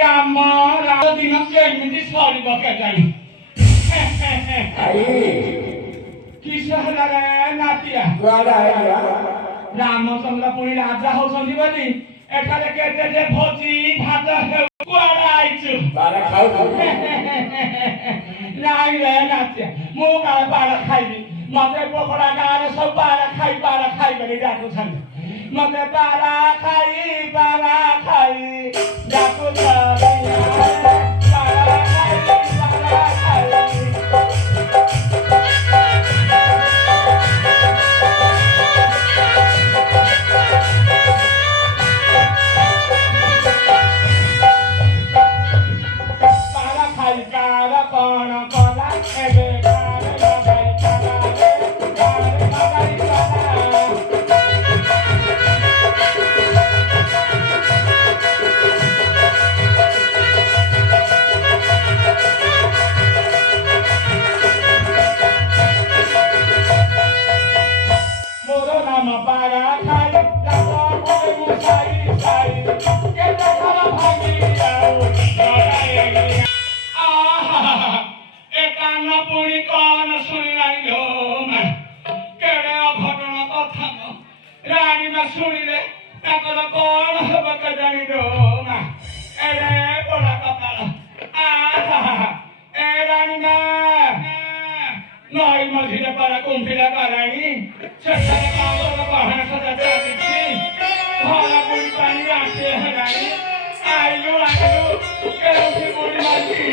ରାମ ଦିନ କେମିତି ସରିବ କେଜାଣି କିସ ହେଲା ରେ ନାତିଆ ରାମଚନ୍ଦ୍ର ପୁଣି ରାଜା ହଉଛନ୍ତି ବୋଲି ଏଠାରେ କେତେ ଯେ ଭୋଜି ଭାତ କୁଆଡେ ଆଇଛୁ ନାଇଁ ରେ ନାତିଆ ମୁଁ କାଳେ ବାଳ ଖାଇବି ମତେ ପକୋଡା ଗାଁରେ ସବୁ ବାଳ ଖାଇ ବୋଲି ଡାକୁଛନ୍ତି ମତେ ବାଳ ଖାଇ ଡାକୁଛନ୍ତି ପୁଣି କଣ ଶୁଣିଲାଣି କେଡେ ଅଘଟଣ କଥା ରାଣୀ ମା ଶୁଣିଲେ ତାଙ୍କର କଣ ହବ କେଜାଣି ଏଡେ ବଡ କପାଳ ଏ ରାଣୀ ମା ନଈ ମଝିରେ ପାରା କୁମ୍ଭିଲା ପାରାଣୀ ସେଠାରେ କାଗଜ ବାହାନ ସଜା ଚାଲିଛି ଘର ବୁଡ଼ି ପାଣି ରାଶି ହେଲାଣି ଆଇଲୁ କେଉଁଠି ବୁଡ଼ି ମାରିଛି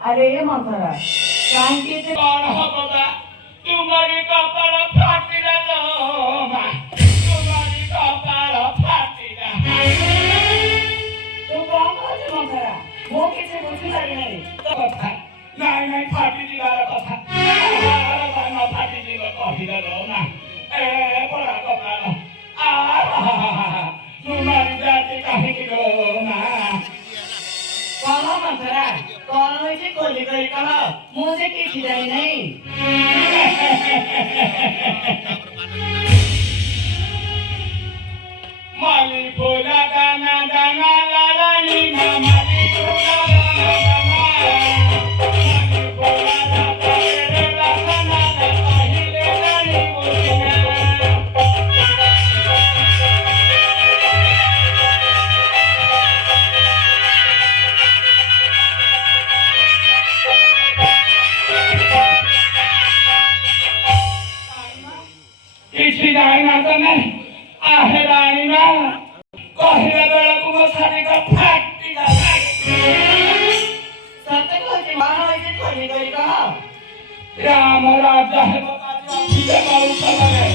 अरे मंथरा कौन हबा तुम्हारी कपाल फाटिला तुम्हारी कपाल फाटिला तू कौन कहते मंथरा मो किसी बुझी पारि नहीं कथा नहीं फाटी दिवार कथा न फाटी दिव कहिला ना ए बड़ा कपाल तुम्हारी जाति कहीं की ना कौन मंथरा कौन होइছে कोली कोली कह मुझे किसी जाई नहीं माली फूला दाना दाना लालानी माली फूला दाना दाना माली फूला दाना रे दाना पहिले दानी मुसिना किसी जाना तो नहीं आहे रानी मा कहिला बेलकु मो सारी का फाटी गा सत्य कहते कौन होइছে कोली कोली कह राम राजा है बताजी अभिषेक औषधरे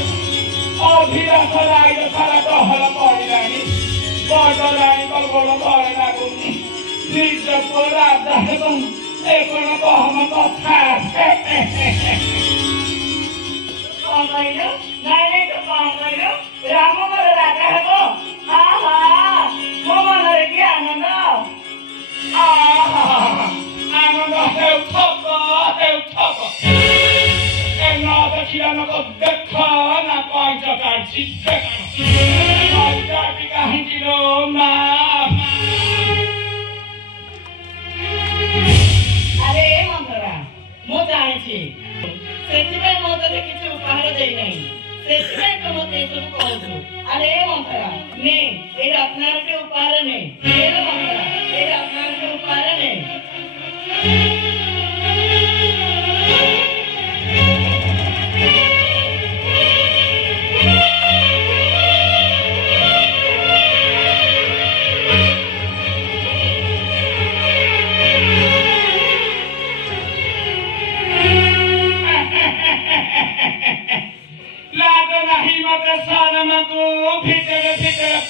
अभिलाष राय सारा कहल पड़िलानी बडलानी बड़ बड़े लाଗୁନି निज को राजा है एकन कहम कथा कौन कहलो नहीं तो कौन कहलो राम मोर राजा हेबो आहा मो मनरे की आनंद आनंद हेउथब ए न देखिला न देख ना पाइच काढछि जाति काहीँकी लो मा अरे मंथरा मो जानिछि ସେଥିପାଇଁ ମୁଁ ତତେ କିଛି ଉପହାର ଦେଇ ନାହିଁ ସେଥିପାଇଁ ତ ମୋତେ ଏସବୁ କହୁଛୁ अरे मंथरा ନେ ଏଇଟା ଆପଣଙ୍କ ଉପହାର ନେ मंथरा ଏଇଟା ଆପଣଙ୍କ ଉପହାର ନେ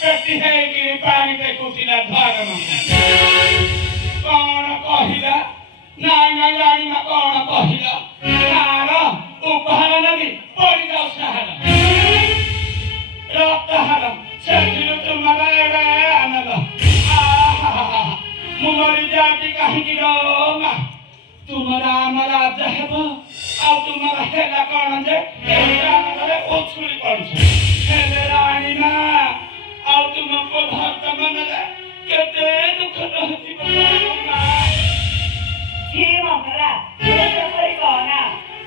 पेटी है कि पानी पे कुचिला धर्म कौन कहिला नहीं रानी मा कौन कहिला तार उपहार नदी पड़ी जाओ सहार रक्त हार सेठिनु तुम्हारा आनंद मुमरी जाति कहीं की मा ଆଉ ତୁମର ହେଲା କଣ ଯେ ଏଇଟାରେ ଉଛୁଳି ପଡୁଛି ହେଲେ ରାଣୀ ମା ଆଉ ତୁମକୁ ଭକ୍ତ ମନରେ କେତେ ଦୁଃଖ ରହିଥିବ ମା ছি মহারা এটা করে কনা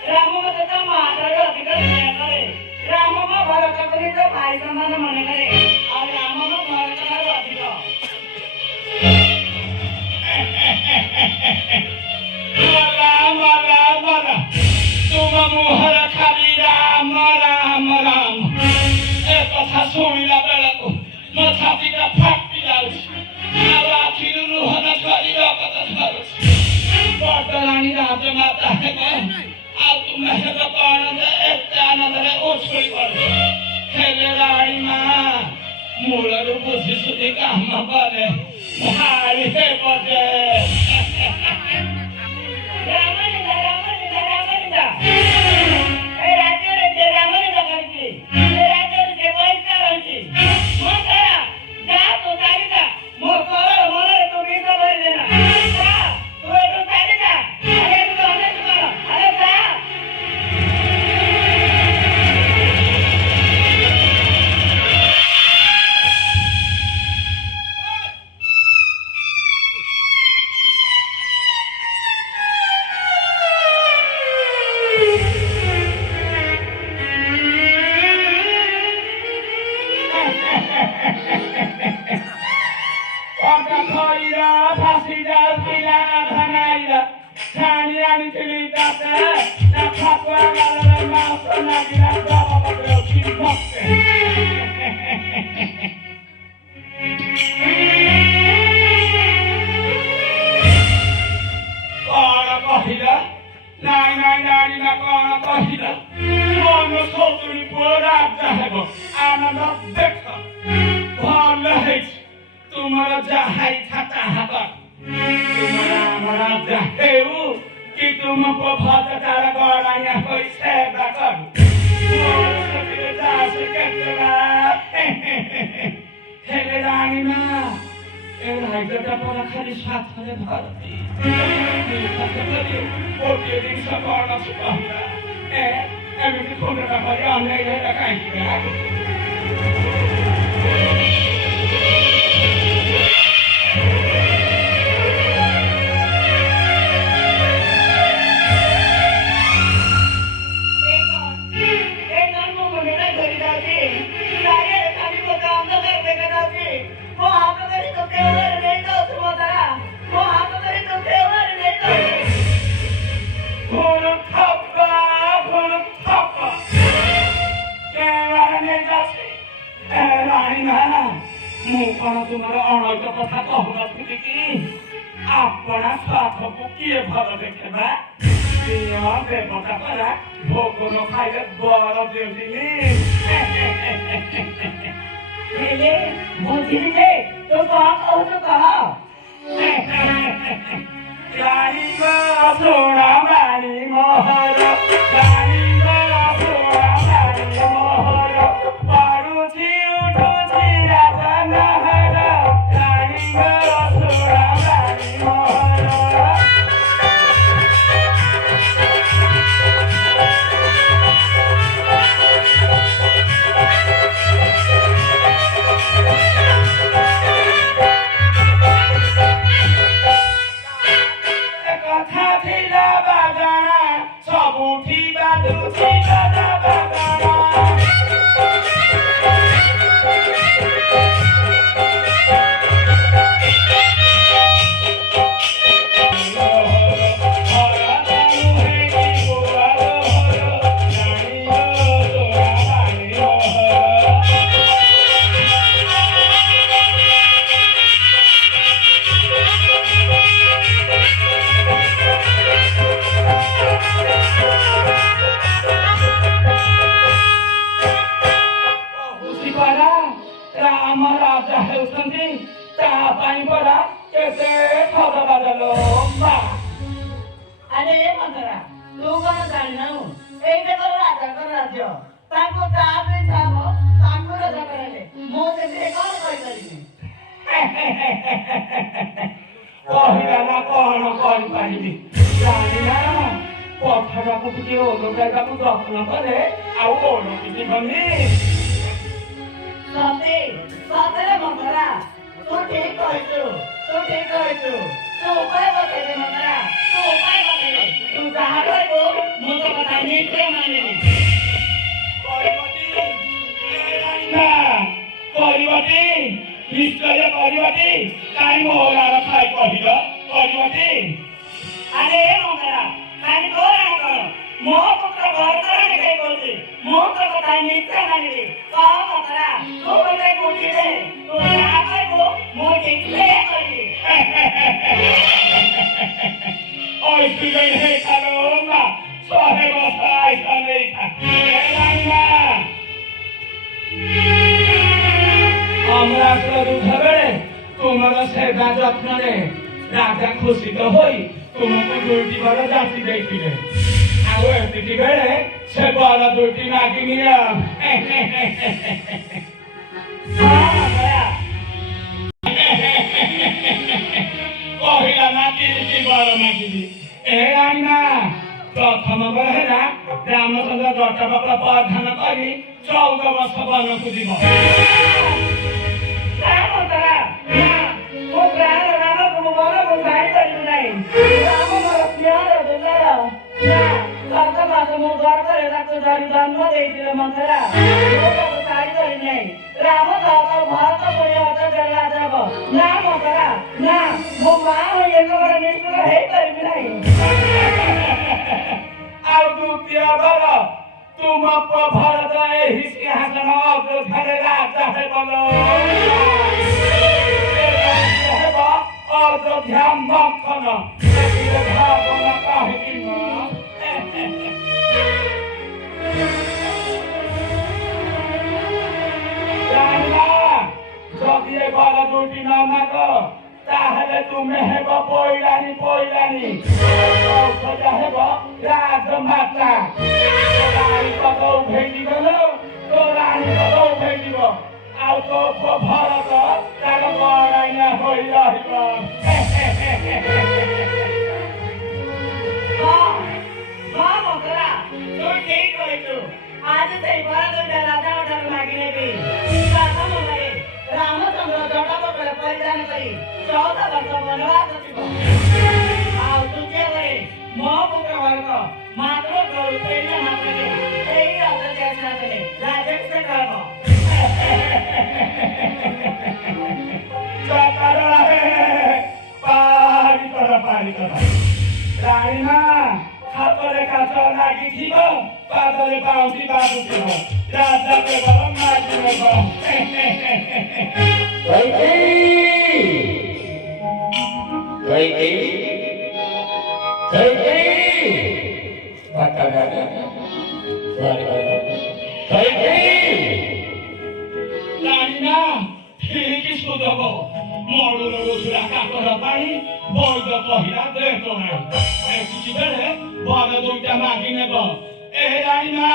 রাম মত তো মাতার অধিক স্নেহ করে রাম মা ভরত করে তো ভাই সমান মনে করে আর রাম মা ভরত আর অধিক ମଲା ତୁମ ମୁହଁରେ ଖାଲି ରାମ ରାମ ରାମ ଏ କଥା ଶୁଣିଲା ବେଳକୁ ମୋ ଛାତିଟା ଫାଟି ଯାଉଛି ଆଉ ଆଖିରୁ ଲୁହ ଝରି ରକ୍ତ ଝରୁଛି ବଡ଼ରାଣୀ ରାଜମାତା ହେବେ ଆଉ ତୁମେ ହେବ କଣ ଯେ ଏତେ ଆନନ୍ଦରେ ଉଛୁଳି ପଡୁଛ ହେଲେ ରାଣୀ ମା ମୂଳରୁ ବୁଝି ସୁଝି କାମ କଲେ ଭାରି ହେବ ଯେ ତୁମର ଯାହା ଇଚ୍ଛା ତାହା କର ତୁମର ଆମର ହେଉ କି ତୁମକୁ ଭଜ ତାର ଗଳାଣିଆ ହୋଇ ସେବା କରୁ ହେଲେ ରାଣୀ ମା ଏ ରାଜ୍ୟଟା ପରା ଖାଲି ସ୍ୱାର୍ଥରେ ଭର୍ତ୍ତି ଗୋଟିଏ ଜିନିଷ କଣ ଅଛି କହିବା ଏମିତି ଖୁଣ୍ଡଟା କରି ଅନେକ ହେଲା କାହିଁକି ମୁଁ କଣ ତୁମର ଅଣୈକ କଥା କହୁନଥିଲି କି ଆପଣା ସ୍ୱାର୍ଥକୁ କିଏ ଭଲ ଦେଖେବା ଦେବତା ପରା ଭୋଗ ନ ଖାଇଲେ ବର ଦେଉଥିଲି ହେଲେ ବୁଝିଲି ଯେ ତୁ କଣ କହୁଛୁ କହ ରାଣୀଙ୍କ ଶୁଣ ବାଣୀ ମୋହର ରାଣୀଙ୍କ ଶୁଣ ବାଣୀ ମୋହର ପଡୁଛି ଉଠୁଛି ରାଜନହର ରାଣୀଙ୍କ ଶୁଣ ବାଣୀ ମୋହର କଥା ଥିଲା ବାଜଣା ସବୁଠି ବାଜୁଛି ବାଜା ବାଜଣା ରାମ ରାଜା ହେଉଛନ୍ତି ତା ପାଇଁ ପରା କେତେ ଖବର ଦେଲ ଆରେ ମନ୍ଥରା ତୁ କଣ ଜାଣିନାହୁଁ ଏଇଟା ତୋର ରାଜାଙ୍କର ରାଜ୍ୟ ତାଙ୍କୁ ଯାହା ଇଚ୍ଛା ହବ ତାଙ୍କୁ ରାଜା କରାଇଲେ ମୁଁ ସେଥିରେ କଣ କହିପାରିବି କହିଲା ନା କଣ କରିପାରିବି ଜାଣିନା କଥାଟାକୁ ଟିକେ ଓଲଟାଇବାକୁ ଯତ୍ନ କରେ ଆଉ ଓଲଟି ଯିବନି। ସତରେ ମଙ୍ଗରା ତୁ ଠିକ କହିଛୁ ତୁ ଉପାୟ ବତେଇଦେ ମଙ୍ଗରା ତୁ ଉପାୟ ବତେଇଦେ ତୁ ଯାହା କହିବୁ ମୁଁ ତୋ କଥା ନିଶ୍ଚୟ ମାନିବି। କରିବଟି ନିଶ୍ଚୟ କରିବଟି କାହିଁ ମୋହରାର ଖାଇ କହିଲ କରିବଟି। ଆରେ ମଙ୍ଗରା ଖାଲି ତୋର କଣ ମୋ ପୁତ୍ର ଘରକରଣ ଖାଇ କହୁଛି ମୁଁ ତୋ କଥା ନିଶ୍ଚୟ ମାନିବି। କହ ମଙ୍ଗରା ତୁ ମୋତେ ବୁଝିଦେ ତୁ ଯାହା କହିବୁ ମୁଁ ଠିକ ସେଇଆ କରିବି। Oistuin heikaloma, sohevasta aikaneita. আমরা দুঃখবেড়ে তোমার সেবা যত্নে রাজা খুশিত হই তোমাকে দুইটি বড় জাতি দেখিলে ଆଉ ଏତିକି ବେଳେ ସେ ବଳ ଦୁଇଟି ମାଗି ନିଅ। କହିଲା ନା କିମିତି ବର ମାଗିବି ଏ ରାଇନା ପ୍ରଥମ ବେଳେ ହେଲା ରାମଚନ୍ଦ୍ର ଜଟବକ୍ର ପ୍ରଧାନ କରି 14 ବର୍ଷ ବନକୁ ଯିବ। ଜନ୍ମ ଦେଇଥିଲେ ମଙ୍ଗରା ମୁଁ ତାକୁ ଛାଡ଼ି କରି ନାହିଁ। ରାମ ଭାରତ ରାଜା ହବ ନା ମଙ୍ଗରା ନା ମୋ ମା ହୋଇ ଏକ ବଡ଼ ନିଷ୍ଠୁର ହେଇପାରିବି ନାହିଁ। ଆଉ ଦ୍ୱିତୀୟ ବାର ତୁମ ଭାରତ ଏହି ସିଂହାସନ ଅଯୋଧ୍ୟାରେ ରାଜା ହେବ ହେବ ଅଯୋଧ୍ୟା ମନ୍ଥନ ଭାବନା କାହିଁକି যদি এ বড় দুটি না মাগ তাহলে তুমি হেব পৈরানি সোজা হেব রাজমাতা রানী পদ উঠেই দিব তো রানী পদ উঠেই দিব ଆଉ ତୋ ଭରତ ତାର ବରାଇନା ହୋଇ ରହିବ। ତୁ ଠିକ କହିଛୁ ଆଜି ସେଇ ବର ଦୁଇଟା ରାଜାଙ୍କ ଠାରୁ ମାଗି ନେବି। ପ୍ରଥମରେ ରାମଚନ୍ଦ୍ର ଜଟବକ୍ର ପରିଧାନ କରି 14 ବର୍ଷ ବନବାସ ଯିବ। ଆଉ ଦ୍ୱିତୀୟରେ ମୋ ପୁତ୍ର ଭରତ ମାତ୍ର ଘରୁ ଫେରିଲା ମାତ୍ରକେ ସେଇ ଅଯୋଧ୍ୟା ସିଂହାସନରେ ରାଜାଭିଷେକ ହେବ। ପାରି କର ରାଇନା ହାତରେ କାଚ ଲାଗିଥିବ ପାଦରେ ବାଉଁଟି ବାଜୁଥିବ ରାଜା କେବଳ ମାଗି ନେବ। ରାଇନା ଠିକ ସୁଦବ ମରୁର ଉସୁରା କାକର ପାଣି ବୈଦ କହିଲା ଦେ ତୋରା ଏତିକି ବେଳେ ବର ଦୁଇଟା ମାଗି ନେବ। ଏ ରାଇନା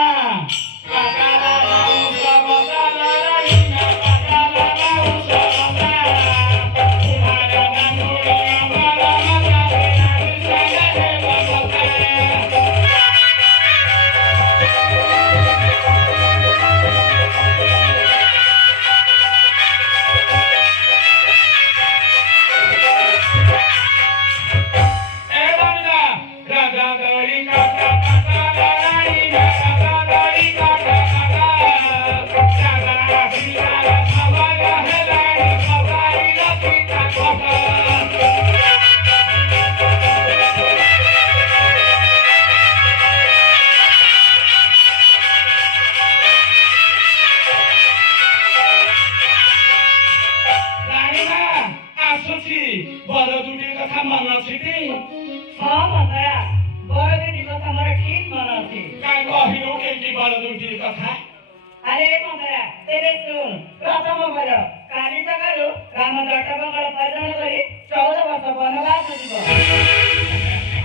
अरे मଙ୍ଗरा तेरे सुन प्रथम बर काली सकाळु राम जटबक्र परिधान करी 14 वर्ष वनवास जीव।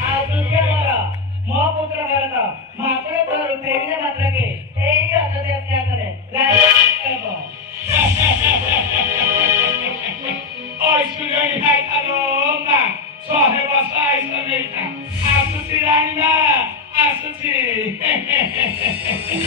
आ द्वितीय बर मो पुत्र भरत मात्र घरु फेरिला मात्रके एई अयोध्या सिंहासने राजा हेब। ओइसुगै खाइथालो मा सहे बसाइ सनेइथा आसुति राइना ଅଛି